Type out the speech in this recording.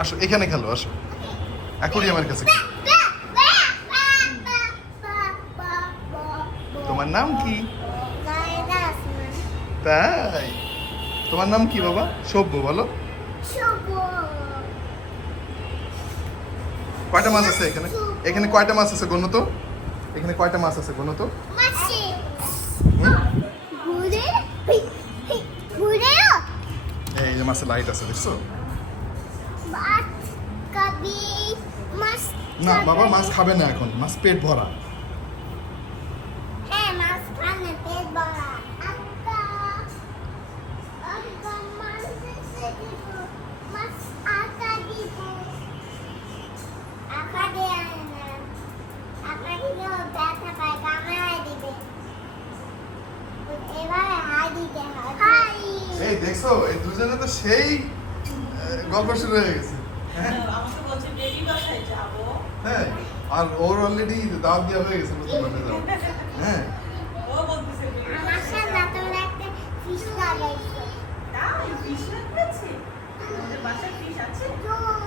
আসো এখানে খেলো, আসো অ্যাকোরিয়ামের কাছে। তোমার নাম কি? তাই, তোমার নাম কি বাবা? সভ্য বলো। কয়টা মাছ আছে এখানে? এখানে কয়টা মাছ আছে গোনো তো? এখানে কয়টা মাছ আছে গোনো তো? এই যে মাছের লাইট আছে, দেখছো? না বাবা, মাছ খাবে না এখন, মাছ পেট ভরা। এই দেখছো, এই দুজনে তো সেই গল্প শুরু হয়ে গেছে। আমাকে বলছে বেবি বাসায় যাবো। হ্যাঁ, আর ওর অলরেডি দাওয়াত দেওয়া হয়ে গেছে নতুন বাসায় যাওয়া। হ্যাঁ, ও বলতেছে তাই ফিশ লাগছে। আমাদের বাসায় ফিশ আছে।